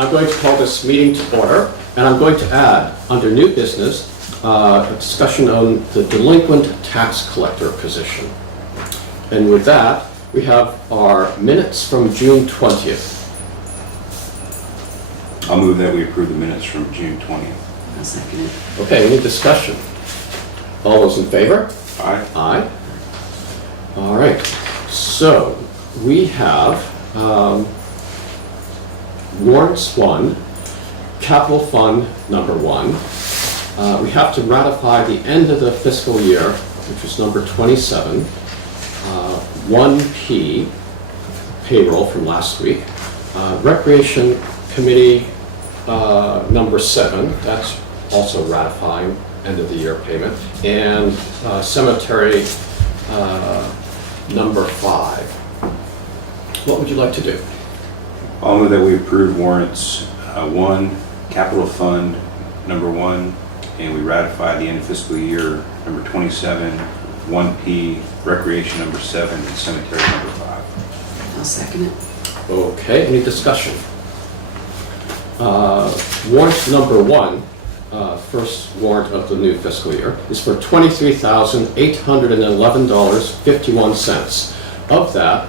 I'm going to call this meeting to order, and I'm going to add, under new business, a discussion on the Delinquent Tax Collector position. And with that, we have our minutes from June 20th. I'll move that we approve the minutes from June 20th. I'll second it. Okay, any discussion? All those in favor? Aye. Aye. All right, so we have warrants 1, capital fund number 1. We have to ratify the end of the fiscal year, which is number 27, 1P payroll from last week, recreation committee number 7, that's also ratifying end of the year payment, and cemetery number 5. What would you like to do? I'll move that we approve warrants 1, capital fund number 1, and we ratify the end of fiscal year number 27, 1P, recreation number 7, and cemetery number 5. I'll second it. Okay, any discussion? Warrant number 1, first warrant of the new fiscal year, is for $23,811.51. Of that,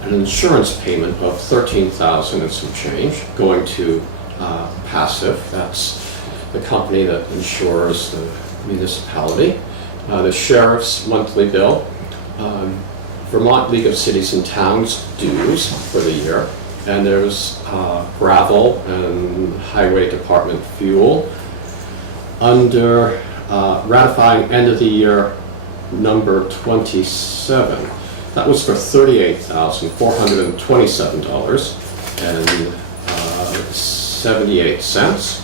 an insurance payment of $13,000 and some change going to Passive. That's the company that insures the municipality. The sheriff's monthly bill, Vermont League of Cities and Towns dues for the year, and there's gravel and highway department fuel. Under ratifying end of the year number 27, that was for $38,427.78.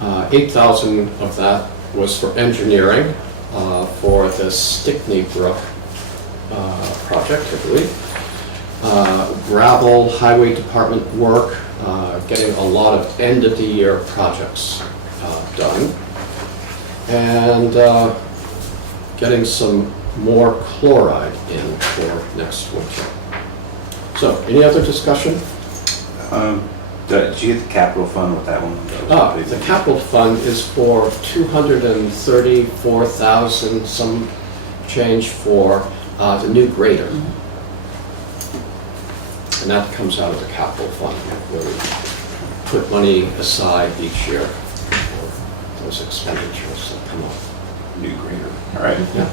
$8,000 of that was for engineering for the Stickney Brook project, I believe. Gravel, highway department work, getting a lot of end of the year projects done, and getting some more chloride in for next winter. So, any other discussion? Did you get the capital fund with that one? The capital fund is for $234,000 some change for the new grader. And that comes out of the capital fund, where we put money aside each year for those expenditures that come up. New grader. All right. Yeah.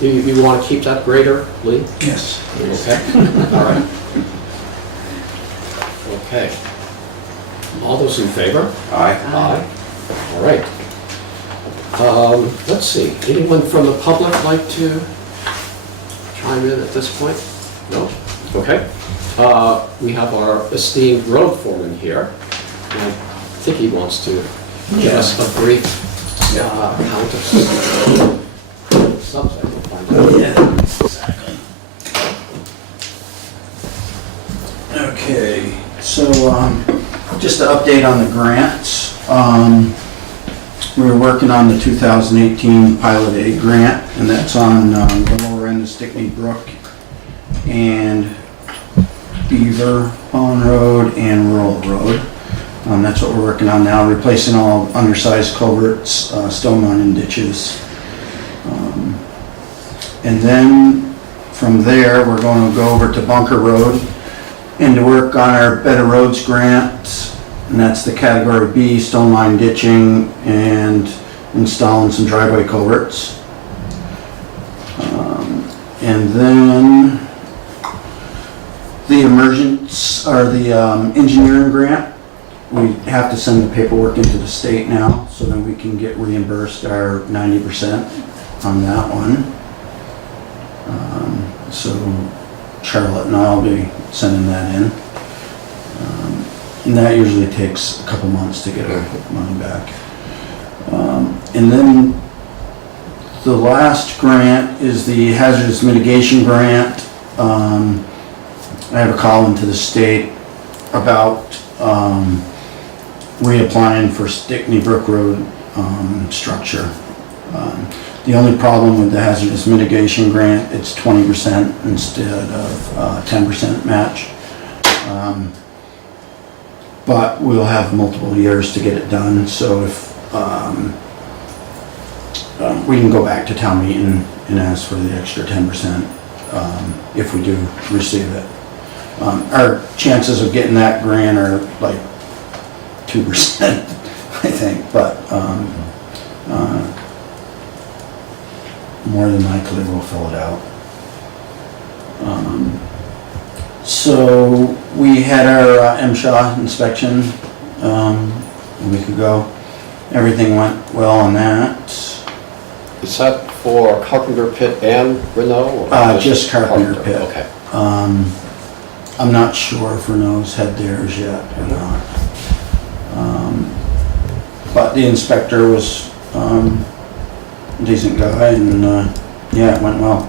You want to keep that grader, Lee? Yes. Okay. All right. Okay. All those in favor? Aye. Aye. All right. Let's see, anyone from the public like to chime in at this point? No? Okay. We have our esteemed road foreman here. And I think he wants to give us a brief account of something. We'll find out. Yeah, exactly. Okay, so just to update on the grants. We were working on the 2018 Pilot Aid grant, and that's on the lower end of Stickney Brook and Beaver Pond Road and Rural Road. That's what we're working on now, replacing all undersized culverts, stone lining ditches. And then from there, we're going to go over to Bunker Road and to work on our Better Roads grant, and that's the category B, stone line ditching and installing some driveway culverts. And then the engineering grant, we have to send the paperwork into the state now, so then we can get reimbursed our 90% on that one. So Charlotte and I'll be sending that in. And that usually takes a couple months to get our money back. And then the last grant is the hazardous mitigation grant. I have a call into the state about reapplying for Stickney Brook Road structure. The only problem with the hazardous mitigation grant, it's 20% instead of 10% match. but we'll have multiple years to get it done, so if, we can go back to town meeting and ask for the extra 10%, if we do receive it. Our chances of getting that grant are like 2%, I think, but, more than likely we'll fill it out. So we had our MSHA inspection a week ago. Everything went well on that. Is that for Carpenter Pit and Renault? or Just Carpenter Pit. Okay. I'm not sure if Renault's had theirs yet or not. But the inspector was a decent guy, and yeah, it went well.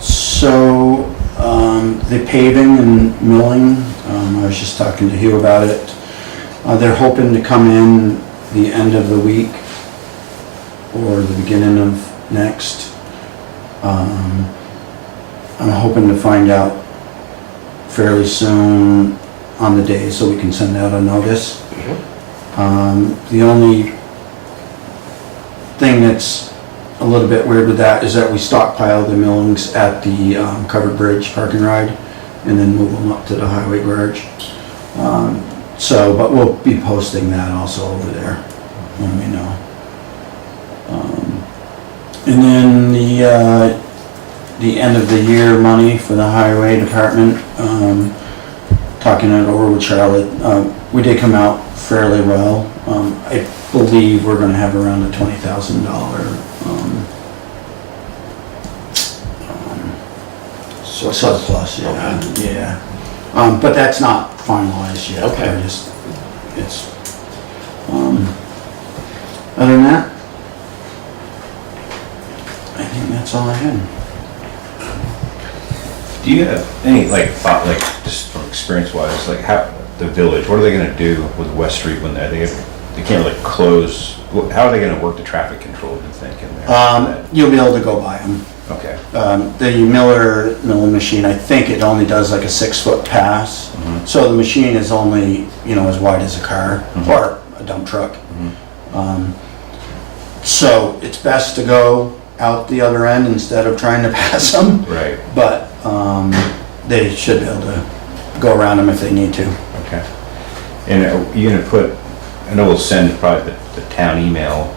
So the paving and milling, I was just talking to Hugh about it. They're hoping to come in the end of the week or the beginning of next. I'm hoping to find out fairly soon on the day so we can send out a notice. The only thing that's a little bit weird with that is that we stockpile the millings at the covered bridge parking ride and then move them up to the highway garage. But we'll be posting that also over there when we know. And then the end of the year money for the highway department, talking it over with Charlotte, we did come out fairly well. I believe we're gonna have around a $20,000 surplus, yeah, yeah. But that's not finalized yet. Okay. It's, other than that, I think that's all I had. Do you have any thought, just from experience-wise, how the village, what are they going to do with West Street when they can't really close? How are they going to work the traffic control? Do you think in there? You'll be able to go by them. Okay. The milling machine, I think it only does like a 6-foot pass. Mm-hmm. So the machine is only, as wide as a car or a dump truck. So it's best to go out the other end instead of trying to pass them. Right. But they should be able to go around them if they need to. Okay. And are you going to put, I know we'll send probably the town email,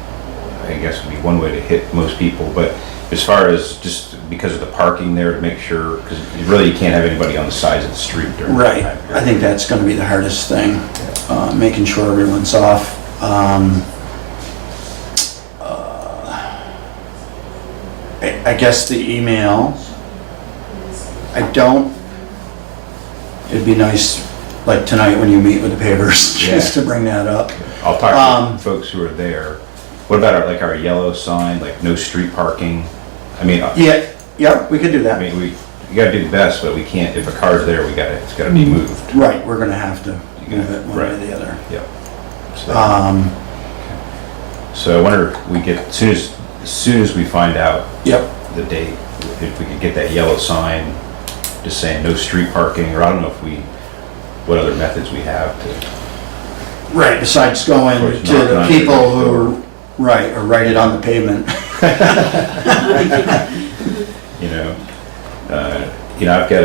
I guess would be one way to hit most people, but as far as just because of the parking there to make sure, because really you can't have anybody on the sides of the street during Right. that time period. I think that's going to be the hardest thing, making sure everyone's off. I guess the email, it'd be nice, like tonight when you meet with the pavers, just to bring that up. I'll talk to folks who are there. What about our yellow sign, no street parking? I mean, Yeah, we could do that. you gotta do the best, but we can't, if a car's there, it's gotta be moved. Right, we're gonna have to move it one way or Right. the other. Yep. So I wonder if we get, as soon as we find out Yep. the date, if we could get that yellow sign just saying no street parking, or I don't know what other methods we have to, Right, besides going Of course, to the knocking on people your who, door. right, or write it on the pavement. I've got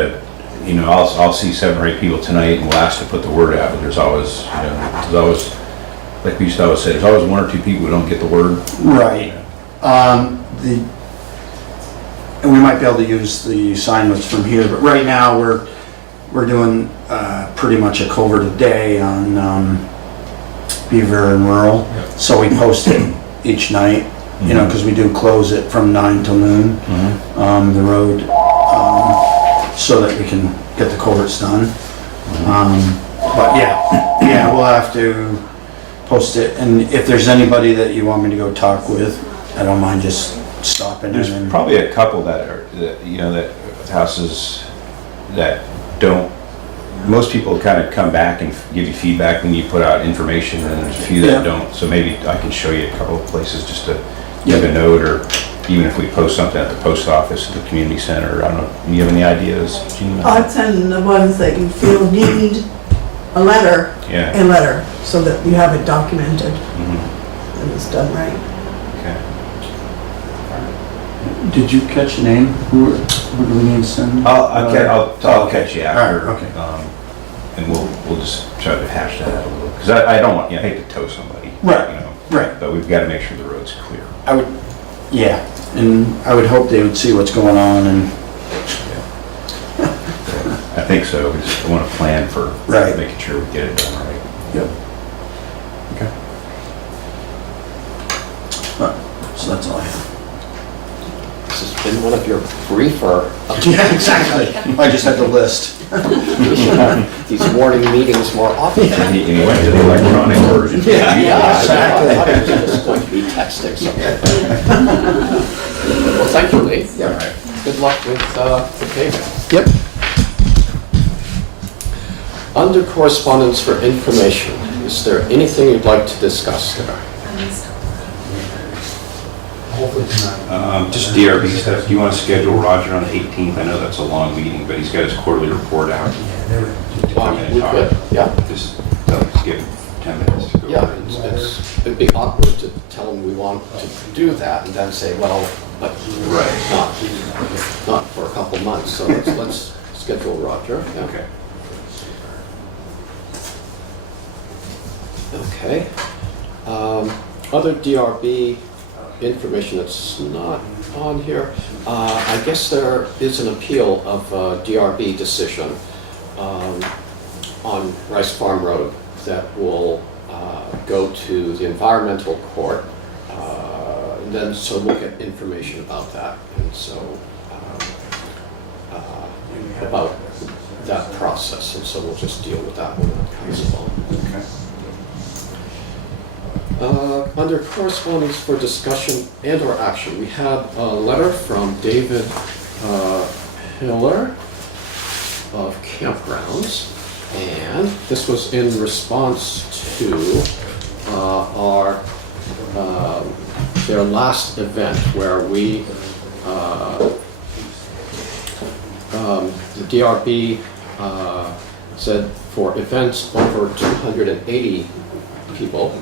I'll see 7 or 8 people tonight and we'll ask to put the word out, but there's always, like we used to always say, there's always 1 or 2 people who don't get the word. Right. And we might be able to use the sign that's from here, but right now we're doing pretty much a culvert a day on Beaver and Rural. Yep. So we post it each night, because we do close it from 9 till noon, the road, so that we can get the culverts done. But yeah, we'll have to post it, and if there's anybody that you want me to go talk with, I don't mind just stopping. There's and probably a couple that houses that don't, most people kind of come back and give you feedback when you put out information, and there's a few that Yeah. don't, so maybe I can show you a couple of places just to give a note, or, even if we post something at the post office, at the community center, I don't know, do you have any ideas, Gina? I'd send the ones that you feel need a letter, Yeah. so that you have it documented Mhm. and it's done right. Okay. Did you catch the name? Who do we need to send? I'll catch you after. All right, okay. And we'll just try to hash that out a little, because I don't want, I hate to tow somebody. Right, you know, right. But we've got to make sure the road's clear. I would, yeah, and I would hope they would see what's going on and, I think so. We just want to plan for Right. making sure we get it done right. yep. Okay. So that's all I have. This has been one of your briefer, Yeah, exactly. I just had the list. we should have these morning meetings more often. And he went to the electronic version. Yeah, exactly. I thought it was just going to be texting something. Well, thank you, Lee. All right. Good luck with the payment. Yep. Under correspondence for information, is there anything you'd like to discuss there? Just DRB stuff. Do you want to schedule Roger on the 18th? I know that's a long meeting, but he's got his quarterly report out. We could, yeah. Just give him 10 minutes to go. Yeah, over it. it'd be awkward to tell them we want to do that and then say, well, but Right. not for a couple months, so let's schedule Roger. Yeah. Okay. Okay. Other DRB information that's not on here. I guess there is an appeal of a DRB decision on Rice Farm Road that will go to the environmental court. And then so we'll get information about that. And so about that process. And so we'll just deal with that when it comes along. Under correspondence for discussion and or action, we had a letter from David Hiller of Campgrounds, and this was in response to their last event where we the DRB said for events over 280 people,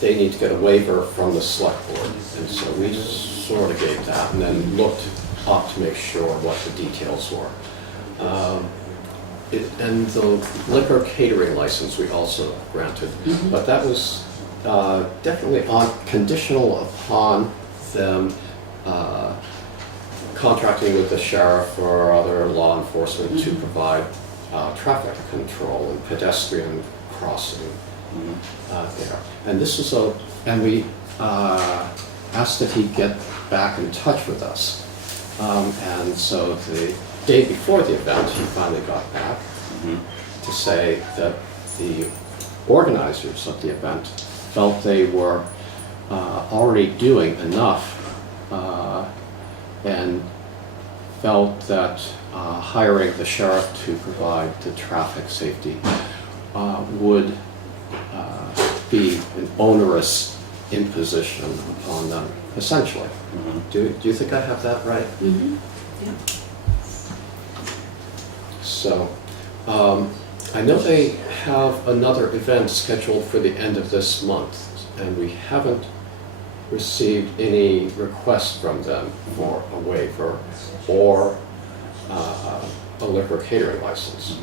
they need to get a waiver from the select board. And so we sort of gave that and then looked up to make sure what the details were. And the liquor catering license we also granted, but that was definitely conditional upon them contracting with the sheriff or other law enforcement to provide traffic control and pedestrian crossing there. And this is and we asked that he get back in touch with us. And so the day before the event, he finally got back to say that the organizers of the event felt they were already doing enough and felt that hiring the sheriff to provide the traffic safety would be an onerous imposition upon them, essentially. Do you think I have that right? Yeah. So, I know they have another event scheduled for the end of this month, and we haven't received any requests from them for a waiver or a liquor catering license.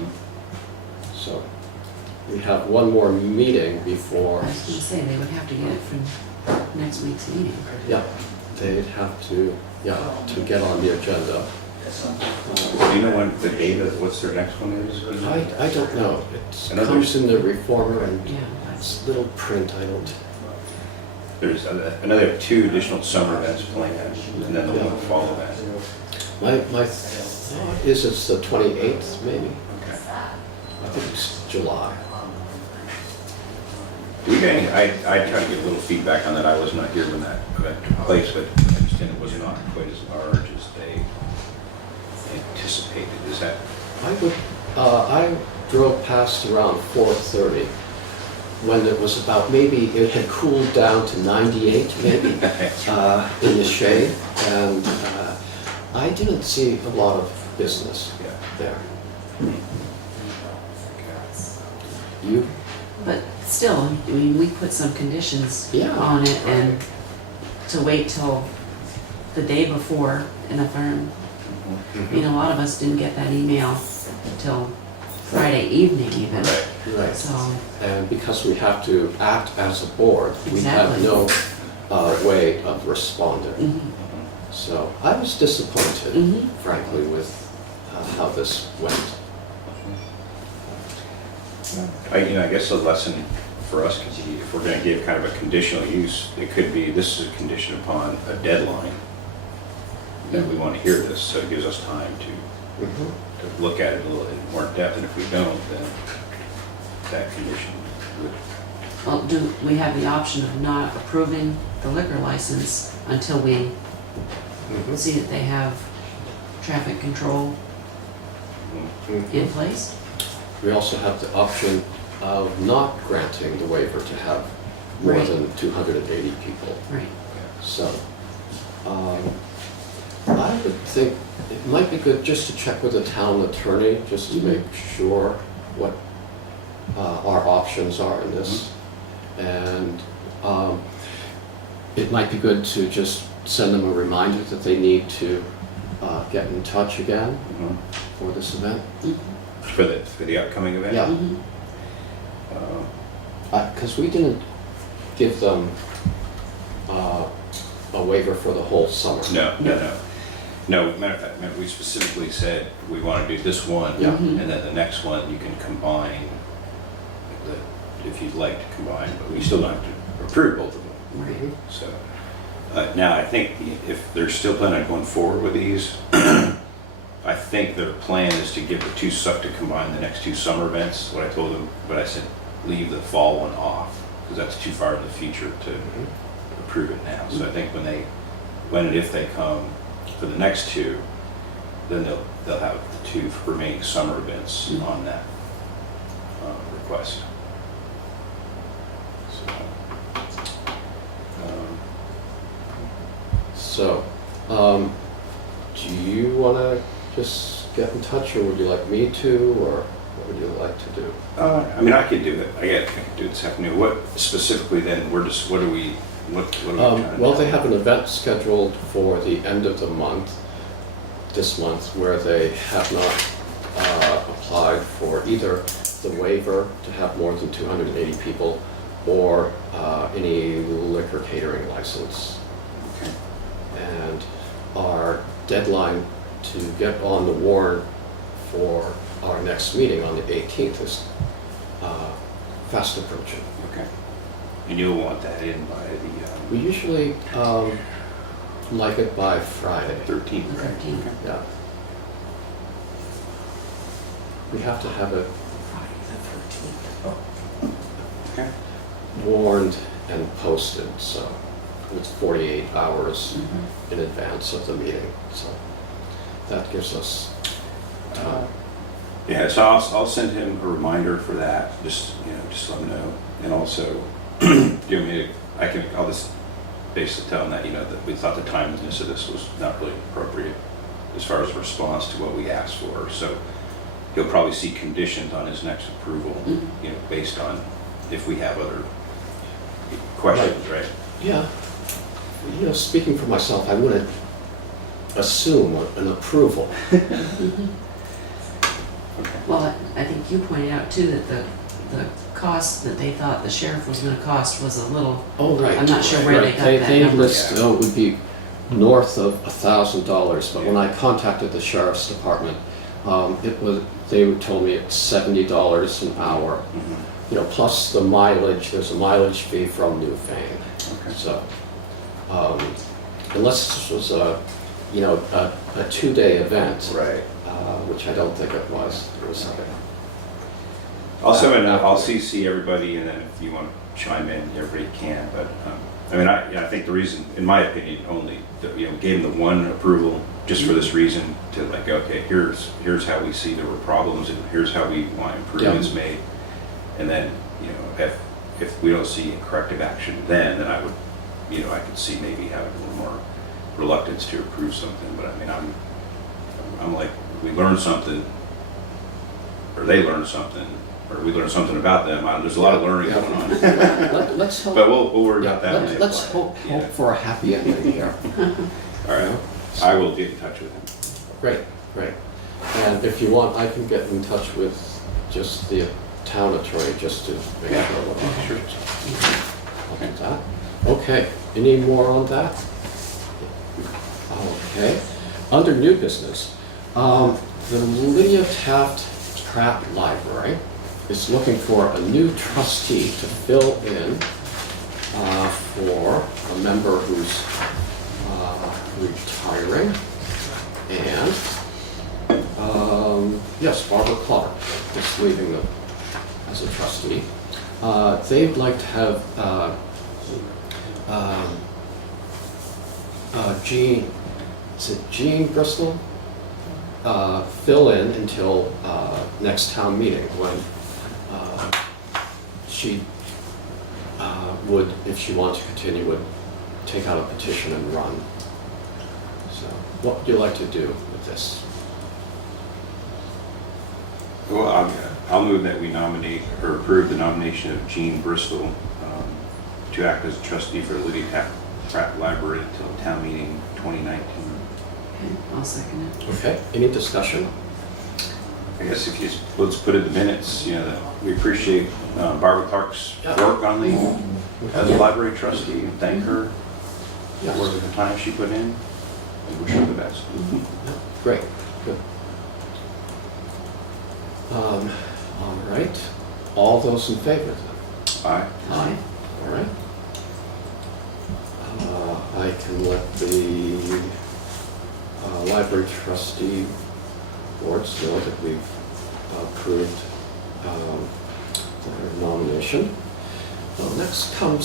So, we have one more meeting before. I was gonna say, they would have to get it from next week's meeting. Yeah, they'd have to get on the agenda. Do you know when the date of, what's their next one is? I don't know. It Another- comes in the reformer and Yeah. it's little print, I don't. There's another 2 additional summer events planned, and then the one follow that. My thought is it's the 28th, maybe. Okay. I think it's July. Do we get any, I tried to get a little feedback on that. I was not here when that event took place, but I understand it was not quite as large as they anticipated. Is that? I drove past around 4:30 when it was about, maybe it had cooled down to 98 maybe in the shade, and I didn't see a lot of business there. You? But still, I mean, we put some conditions Yeah. on it, and to wait till the day before in a firm. I mean, a lot of us didn't get that email till Friday evening even, Right. so, And because we have to act as a board, we have Exactly. no way of responding. mhm, So I was disappointed, mhm. frankly, with how this went. I guess the lesson for us, because if we're going to give kind of a conditional use, it could be, this is a condition upon a deadline that we want to hear this, so it gives us time to look at it a little bit more in depth, and if we don't, then that condition would, Well, do we have the option of not approving the liquor license until we see that they have traffic control in place? We also have the option of not granting the waiver to have more Right. than 280 people. Right. So, I would think it might be good just to check with the town attorney, just to make sure what our options are in this. And it might be good to just send them a reminder that they need to get in touch again for this event. for the upcoming event? Yeah. Mhm. Because we didn't give them a waiver for the whole summer. No, matter of fact, we specifically said we want to do this one, Yeah. Mhm. and then the next one you can combine, if you'd like to combine, but we still don't have to approve both of them. Right. So, now I think if they're still planning on going forward with these, I think their plan is to give the two, to combine the next two summer events, what I told them, but I said, leave the fall one off, because that's too far in the future to approve it now. So I think when and if they come for the next two, then they'll have the two remaining summer events on that request. So, do you want to just get in touch, or would you like me to, or what would you like to do? I mean, I could do it. I could do it this afternoon. What specifically then? What are we trying to Well, do? they have an event scheduled for the end of the month, this month, where they have not applied for either the waiver to have more than 280 people or any liquor catering license. Okay. And our deadline to get on the warrant for our next meeting on the 18th is fast approaching. Okay. And you'll want that in by We usually like it by Friday. the 13th, right? 13th. Okay. Yeah. We have to have it Okay. warned and posted, so it's 48 hours in advance of the meeting, so that gives us time. Yeah, so I'll send him a reminder for that, just let him know. And also, I'll just basically tell him that, that we thought the timeliness of this was not really appropriate as far as a response to what we asked for. So he'll probably see conditions on his next approval, based on if we have other questions, right? Yeah, speaking for myself, I wouldn't assume an approval. Well, I think you pointed out too that the cost that they thought the sheriff was gonna cost was a little, Oh, right. I'm not sure where they right. got that They number. list, it would be north of $1,000, but when I contacted the sheriff's department, they told me it's $70 an hour. Plus the mileage, there's a mileage fee from Newfane. Okay. So, unless this was a 2-day event, Right. which I don't think it was. It was Also, and I'll CC everybody, and then if you want to chime in, everybody can. But I think the reason, in my opinion, only that gave them the one approval just for this reason to okay, here's how we see there were problems, and here's how we want improvements made. And then if if we don't see corrective action then I would, I could see maybe having a little more reluctance to approve something, but I mean, I'm like, we learn something, or they learn something, or we learn something about them. There's a lot of learning Yeah. going on. Let's hope. But we'll worry about that. when they Let's apply. hope Yeah. for a happy ending here. All right, I will get in touch with him. Great, great. And if you want, I can get in touch with just the town attorney, just to make Yeah, sure. What sure. I'll do that. Okay, any more on that? Okay. Under new business, the Lydia Taft Pratt Library is looking for a new trustee to fill in for a member who's retiring. And, yes, Barbara Clark is leaving as a trustee. They'd like to have Jean Bristol fill in until next town meeting, when she would, if she wanted to continue, would take out a petition and run. So, what would you like to do with this? Well, I'll move that we nominate or approve the nomination of Jean Bristol to act as a trustee for the Lydia Taft Pratt Library until town meeting 2019. Okay, I'll second it. Okay, any discussion? I guess if you, let's put in the minutes, that we appreciate Barbara Clark's work on as a library trustee, and thank her Yes. for the time she put in, and wish her the best. Great, good. All right, all those in favor then? Aye. Aye. All right. I can let the library trustee boards know that we've approved their nomination. Next on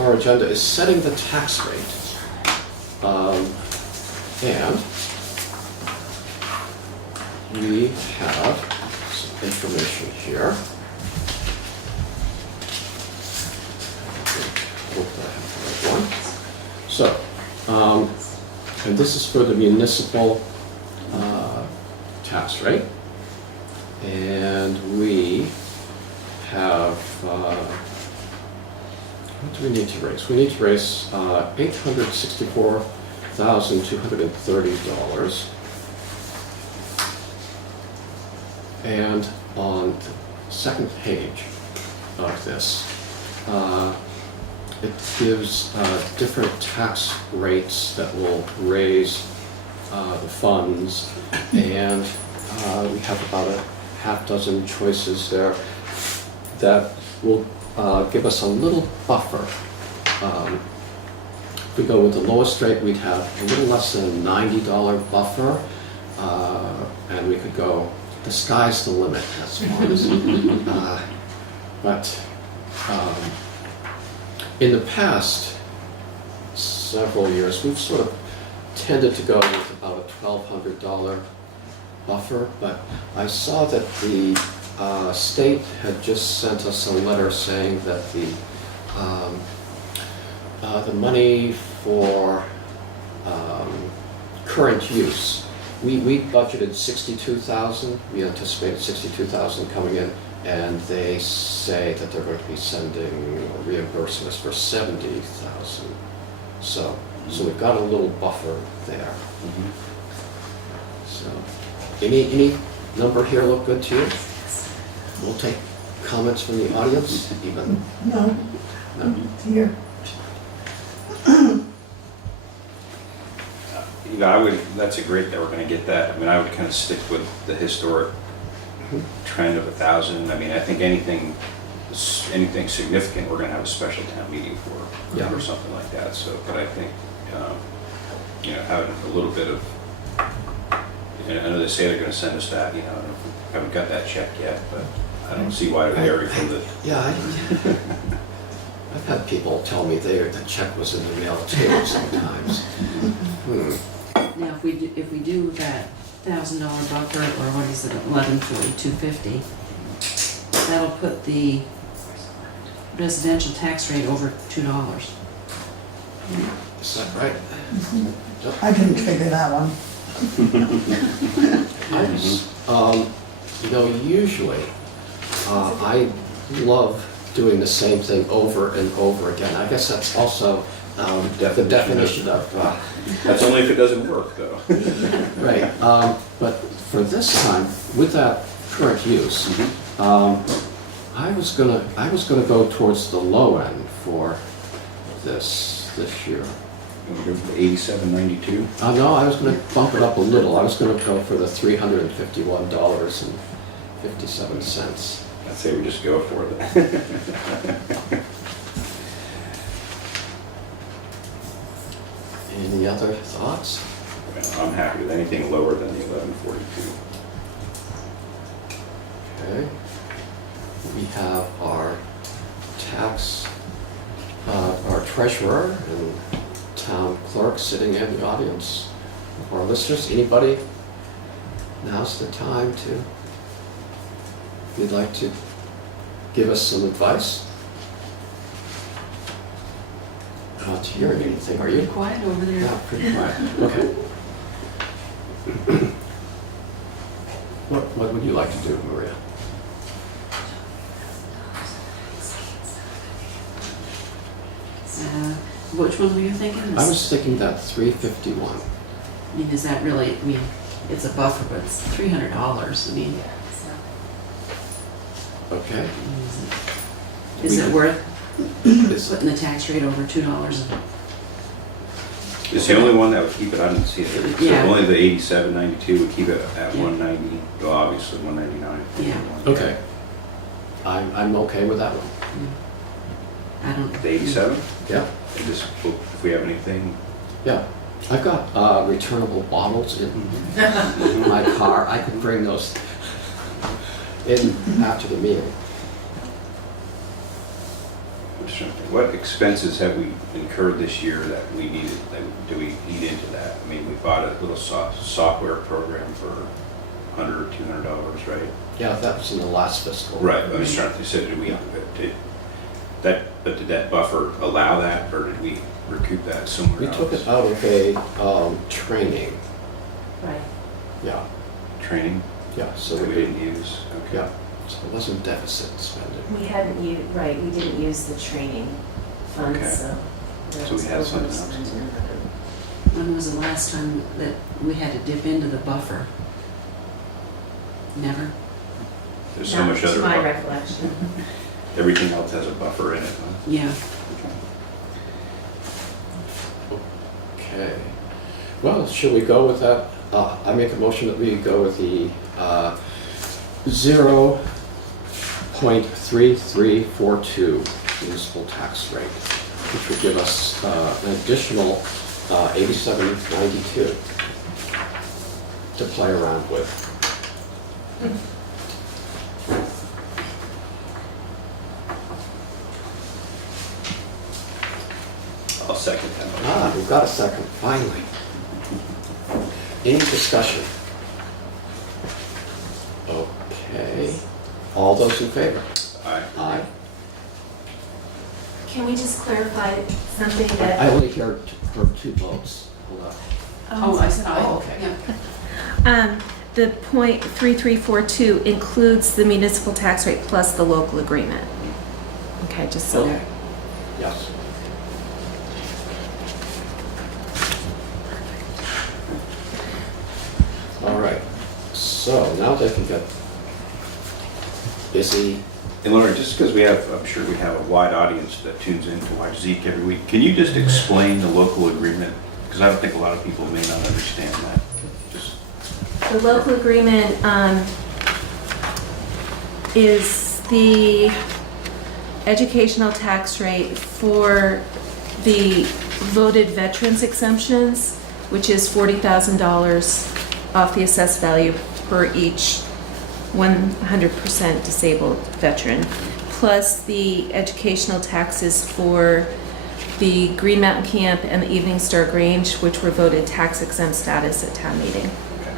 our agenda is setting the tax rate. And we have some information here. Hope I have the right one. So, and this is for the municipal tax rate. And we have, what do we need to raise? We need to raise $864,230. And on the second page of this, it gives different tax rates that will raise the funds, and we have about a half dozen choices there that will give us a little buffer. If we go with the lowest rate, we'd have a little less than a $90 buffer, and we could go, the sky's the limit as far as, but in the past several years, we've sort of tended to go with about a $1,200 buffer, but I saw that the state had just sent us a letter saying that the money for current use, we budgeted 62,000. We anticipated 62,000 coming in, and they say that they're going to be sending or reimbursing us for 70,000. So we've got a little buffer there. So, any number here look good to you? We'll take comments from the audience, even. No, No? here. That's a great that we're gonna get that. I mean, I would kind of stick with the historic trend of 1,000. I mean, I think anything significant, we're gonna have a special town meeting for, Yeah. or something like that. So, but I think, having a little bit of, I know they say they're gonna send us that, I haven't got that check yet, but I don't see why it would vary from the, Yeah, I've had people tell me the check was in the mail too sometimes. Now, if we do that $1,000 buffer, or what is it, 1140, 250, that'll put the residential tax rate over $2. Is that right? I didn't figure that one. Usually, I love doing the same thing over and over again. I guess that's also the definition of, That's only if it doesn't work, though. right. But for this time, with that current use, I was gonna go towards the low end for this year. You want to go for the 87.92? No, I was gonna bump it up a little. I was gonna go for the $351.57. I'd say we just go for it. Any other thoughts? Well, I'm happy with anything lower than the 1142. Okay. We have our our treasurer and town clerk sitting in the audience. Our listeners, anybody? Now's the time to, if you'd like to give us some advice. Not hearing anything, are you? Pretty quiet over there. Yeah, pretty quiet. Okay. What would you like to do, Maria? Which one were you thinking? I was thinking that 351. I mean, is that really, I mean, it's a buffer, but it's $300. I mean, Okay. is it worth Is putting the tax rate over $2? It's the only one that would keep it, I didn't see it. So Yeah. only the 87.92 would keep it at 190, well, obviously 199. Yeah. Okay. I'm okay with that one. I don't. The 87? Yeah. And just, if we have anything, Yeah. I've got returnable bottles in my car. I can bring those in after the meeting. I'm just trying to think, what expenses have we incurred this year that we needed, do we need into that? I mean, we bought a little software program for $100 or $200, right? Yeah, that was in the last fiscal. Right, I was trying to say, did that buffer allow that, or did we recoup that somewhere We else? took it out of a training. Right. Yeah. Training Yeah. So that we didn't use? Okay. Yeah. So it wasn't deficit spending. We hadn't used, right, we didn't use the training funds, Okay. so. there So we was had something else. overspent in that. When was the last time that we had to dip into the buffer? Never? There's so Not much other, To my recollection. everything else has a buffer in it, huh? Yeah. Okay. Well, should we go with that? I make a motion that we go with the 0.3342 municipal tax rate, which would give us an additional 87.92 to play around with. I'll second that motion. We've got a second, finally. Any discussion? Okay. All those in favor? Aye. Aye. Can we just clarify something I that, only heard two votes. Hold on. Oh, I said, Oh, oh, okay. yeah. The .3342 includes the municipal tax rate plus the local agreement. Okay, just so. Okay. Yes. All right. So now they can get busy. And Lauren, just because we have, I'm sure we have a wide audience that tunes in to watch Zeke every week, can you just explain the local agreement? Because I don't think a lot of people may not understand that. Just The local agreement is the educational tax rate for the voted veterans exemptions, which is $40,000 off the assessed value per each 100% disabled veteran, plus the educational taxes for the Green Mountain Camp and the Evening Star Grange, which were voted tax exempt status at town meeting. okay.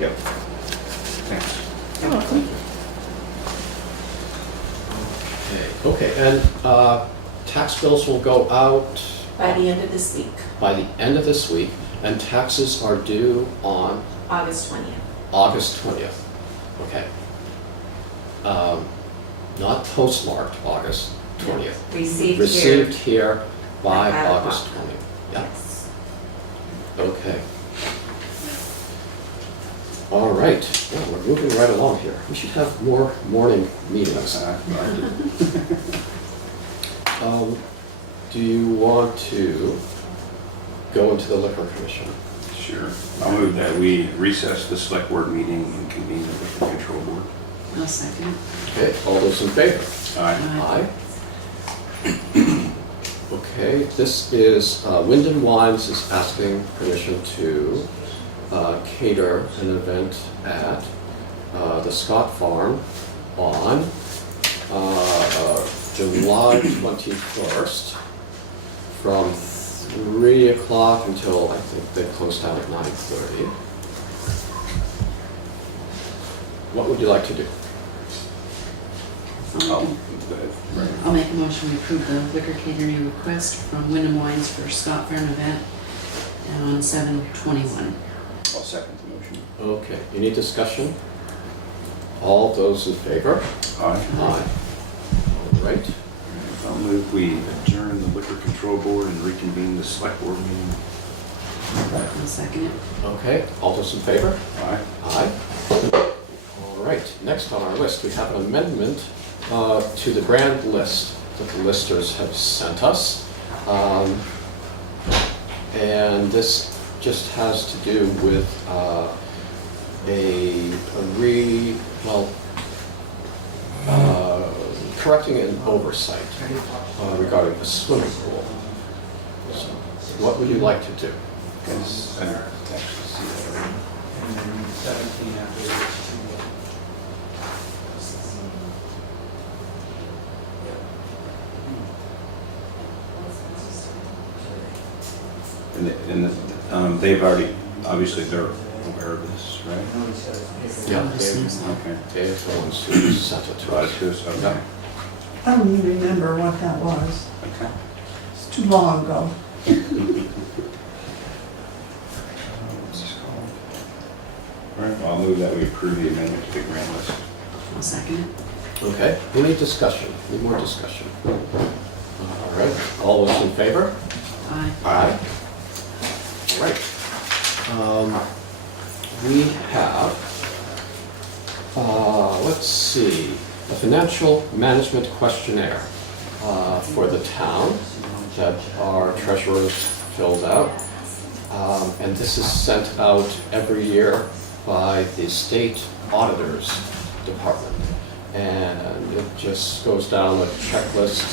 Yep. Thanks. You're welcome. Okay. Okay, and tax bills will go out By the end of this week, by the end of this week, and taxes are due on August 20th. August 20th. Okay. Not postmarked August 20th. Received Received here. here by At 5 August o'clock. 20th. Yeah, Yes. okay. All right, well, we're moving right along here. We should have more morning meetings. Do you want to go into the liquor commission? Sure. I'll move that we recess the select board meeting and convene the liquor control board. I'll second. Okay, all those in favor? Aye. Aye. Okay, this is, Wyndham Wines is asking permission to cater an event at the Scott Farm on July 21st from 3 o'clock until, I think they close down at 9:30. What would you like to do? I'll make a motion to approve the liquor catering request from Wyndham Wines for Scott Farm event on 7/21. I'll second the motion. Okay, any discussion? All those in favor? Aye. Aye. All right. I'll move we adjourn the liquor control board and reconvene the select board meeting. I'll second it. Okay, all those in favor? Aye. Aye. All right, next on our list, we have an amendment to the grand list that the listers have sent us. And this just has to do with correcting an oversight regarding the swimming pool. So, what would you like to do? Yes, I actually see that already. And then 17 after. And they've already, obviously they're aware of this, right? Yeah, Notice. Okay. They're the ones who sent it to Brought it us. to us, okay. I don't even remember what that was. Okay. It's too long ago. What's this called? All right, I'll move that we approve the amendment to the grant list. I'll second it. Okay, any discussion? Any more discussion? All right, all those in favor? Aye. Aye. All right. We have, let's see, a financial management questionnaire for the town that our treasurers filled out. And this is sent out every year by the state auditors department. And it just goes down a checklist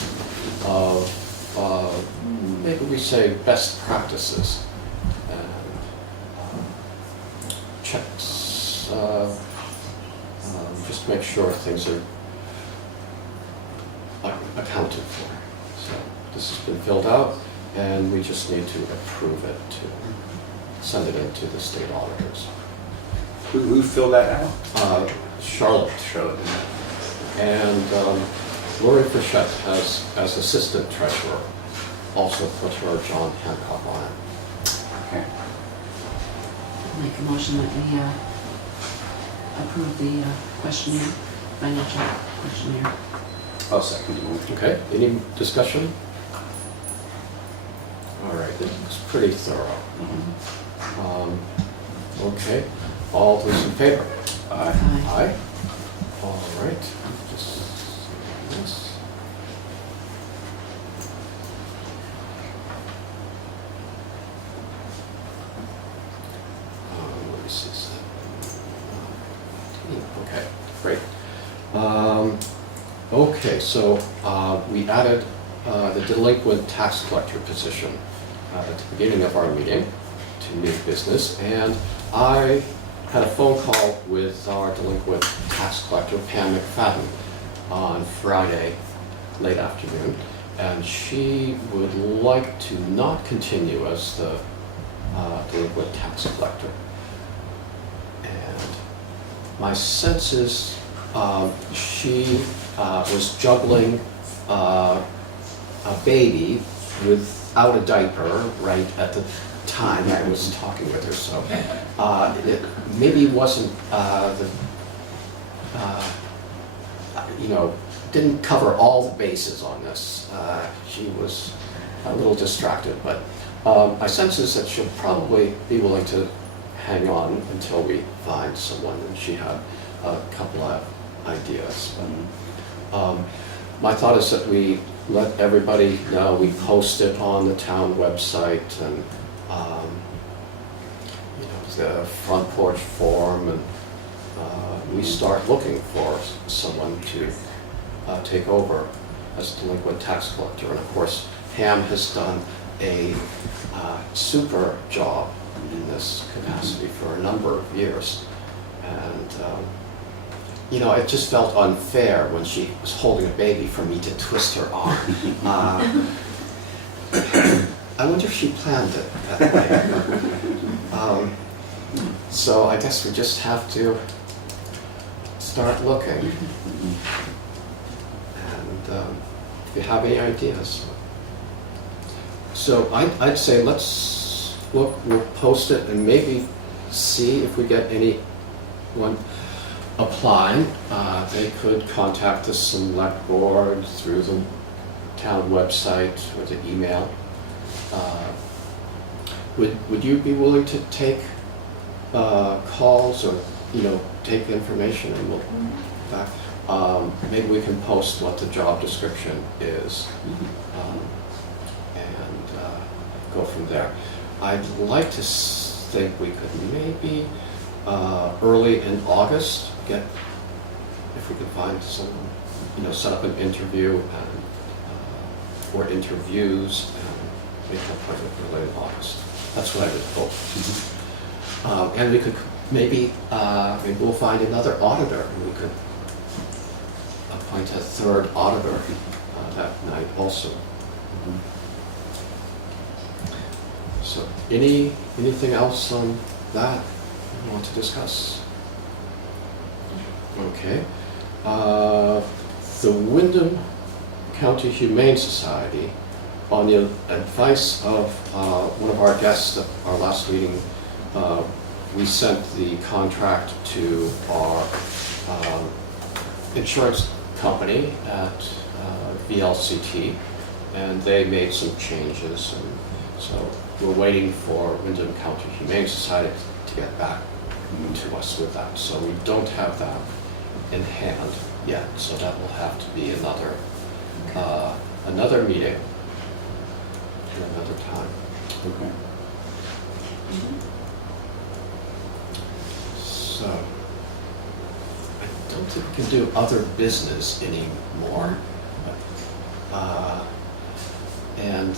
of, maybe we say best practices. Checks, just to make sure things are accounted for. So this has been filled out, and we just need to approve it to send it into the state auditors. Who filled that out? Charlotte. Charlotte. And Lori Frechette has, as assistant treasurer, also put her John Hancock on it. Okay. Make a motion that we approve the questionnaire, financial questionnaire. I'll second the motion. Okay, any discussion? All right, it looks pretty thorough. Okay, all those in favor? Aye. Aye. Aye. All right, just, yes. What is this? Okay, great. Okay, so we added the delinquent tax collector position at the beginning of our meeting to new business, and I had a phone call with our delinquent tax collector, Pam McFadden, on Friday, late afternoon, and she would like to not continue as the delinquent tax collector. And my sense is she was juggling a baby without a diaper right at the time I was talking with her, so it maybe wasn't didn't cover all the bases on this. She was a little distracted, but my sense is that she'll probably be willing to hang on until we find someone, and she had a couple of ideas. But, my thought is that we let everybody know, we post it on the town website and the front porch forum, and we start looking for someone to take over as delinquent tax collector. And of course, Ham has done a super job in this capacity for a number of years. And it just felt unfair when she was holding a baby for me to twist her arm. I wonder if she planned it that way. So I guess we just have to start looking. And if you have any ideas. So I'd say let's look, we'll post it and maybe see if we get anyone applying. They could contact the select board through the town website or the email. Would you be willing to take calls or take information and we'll back? Maybe we can post what the job description is and go from there. I'd like to think we could maybe early in August if we could find someone, set up an interview and or interviews and make an appointment early in August. That's what I would hope. And we could maybe we'll find another auditor, and we could appoint a third auditor that night also. So anything else on that you want to discuss? Okay. The Wyndham County Humane Society, on the advice of one of our guests at our last meeting, we sent the contract to our insurance company at VLCT, and they made some changes, and so we're waiting for Wyndham County Humane Society to get back to us with that. So we don't have that in hand yet, so that will have to be another meeting at another time. Okay. So I don't think we can do other business anymore. And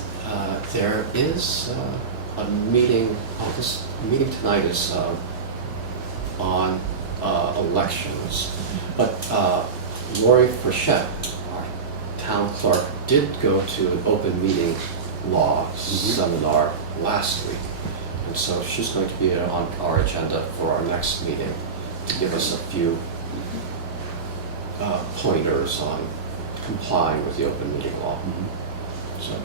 there is a meeting, this meeting tonight is on elections, but Lori Frechette, our town clerk, did go to an open meeting law seminar last week. And so she's going to be on our agenda for our next meeting to give us a few pointers on complying with the open meeting law. So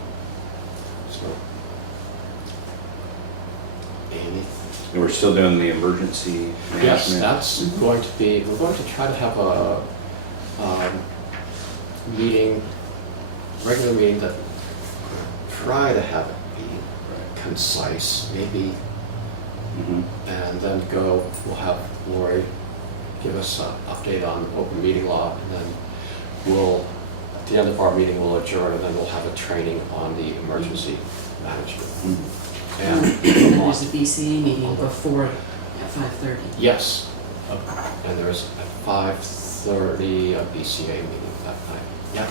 anything? And we're still doing the emergency management? Yes, that's going to be, we're going to try to have a regular meeting that try to have it be concise, maybe, and then we'll have Lori give us an update on open meeting law, and then at the end of our meeting, we'll adjourn, and then we'll have a training on the emergency management. And there's a BCA meeting before at 5:30. yes, and there's at 5:30 a BCA meeting that night. Yeah.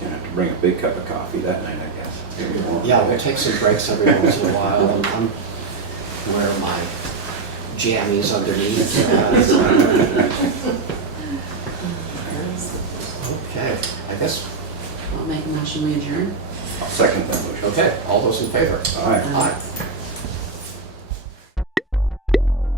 Gonna have to bring a big cup of coffee that night, I guess. Yeah, we'll take some breaks every once in a while, and I'm wear my jammies underneath. Okay, I guess, I'll make a motion, we adjourn. I'll second that motion. okay, all those in favor? All right. Aye.